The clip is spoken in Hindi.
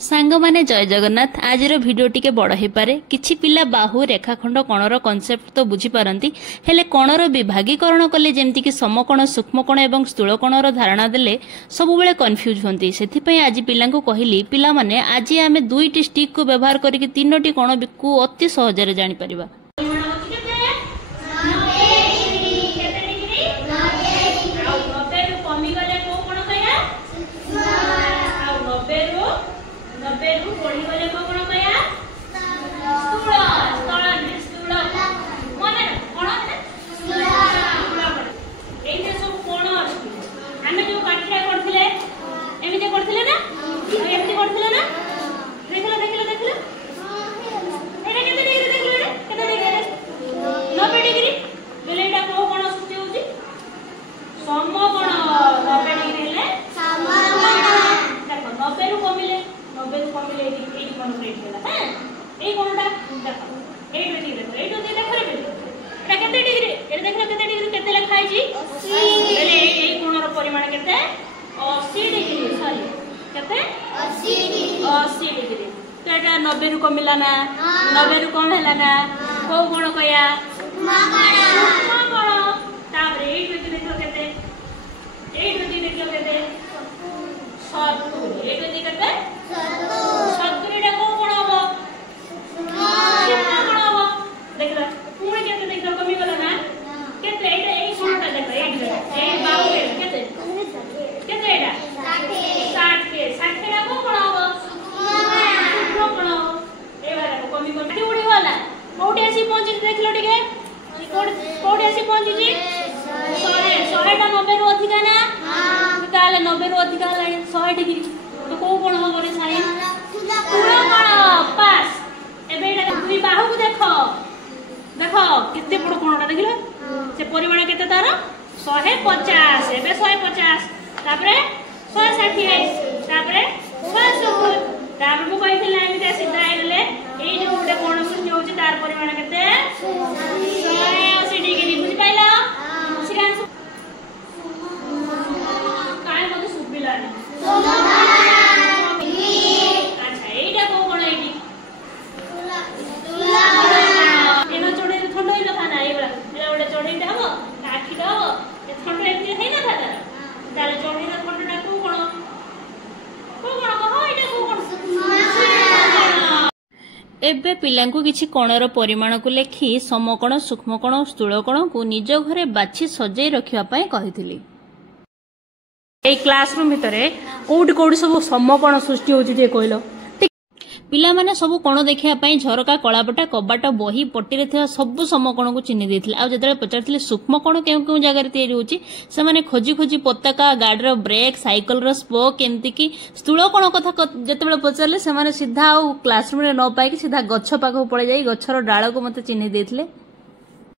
सांग माने जय जगन्नाथ। आज वीडियो टिके बड़ हो पारे। किछि पिला बाहु रेखाखंड कणर कॉन्सेप्ट तो बुझी पारंती, हेले कणर विभागीकरण कले जेमति कि समकोण सूक्ष्मकोण एवं स्थूल कोणर धारणा देले सब बेले कन्फ्यूज होंती। सेथिपई आज पिलांको कहिली, पिला माने आज आमे दुईटी स्टिक को व्यवहार करिक तीनोटी कोण को अति सहजरे जानि परिबा। परिमाण केते 80 डिग्री, सॉरी केते 80 डिग्री। तो एटा 90 रु कमिला ना, 90 रु कम हैला ना, को कोण कया कोण तारे 8 देखो केते 8 देखो केते 70 8 केते 70 टा को कोण हो कोण हो देखला पूरी केते देखो कमी गला ना केते एटा एई कोणटा देखो 8 ए बाबू केते केते एटा 60 के 60 टा को कोण हो कोण ए वाला को कमी कोटी उडी वाला कोठी आसी पहुंची देखलो टिके कोठी आसी पहुंची जी 100 टा 90 रु अधिका ना हां ताले 90 रु अधिका लानी 100 डिग्री तो को कोण हो रे साई पूरा कोण पास एबे एटा दुई बाहु को देखो देखो कितने बड़ कोणटा देखिलो से परिमाण केते तार 150 एबे 150 तापरे 160 तापरे 170 तापर मु कहिथिला एमिते सीधा आइले एई जे गोटे कोण सृष्टि होची तार परिमाण केते 180 डिग्री बुझि पाइला सिगान काय मते सुबिला अच्छा एइटा को कोण एइटी तुला एनो चोडे थंड होई नथा ना एबरा एला गोटे चोडेटा हबो काठीटा हबो ए थंड एते हेई नथा ताले चोडेटा थंडटा को कोण कहो एटा को कोण एबे पिलांकु किछि कोणर परिमाण को लेखि समकोण सूक्ष्मकोण और स्थूलकोण को निज घरे बाछि सजाई रखिया पय कहिथिली। ए क्लासरूम भितरे कोउडी कोउडी सब समकोण सृष्टि होछि जे कहलो पिला माने सब कोण देखिया पय झरका कलापटा कबाट बही पट्टी रे थिया सब समकोण को चिन्हि देथिले। आ जतले पचारथिले सूक्ष्मकोण केउ केउ जगह रे तयारी होछि से माने खोजी खोजी पताका गाड़ी रो ब्रेक साइकिल रो स्पोक एमति की स्थूलकोण कथा जतले पचारले से माने सीधा क्लासरूम रे न पाई कि सीधा गच्छ पाखो पळे जाई गच्छर डाळ को मते चिन्हि देथिले।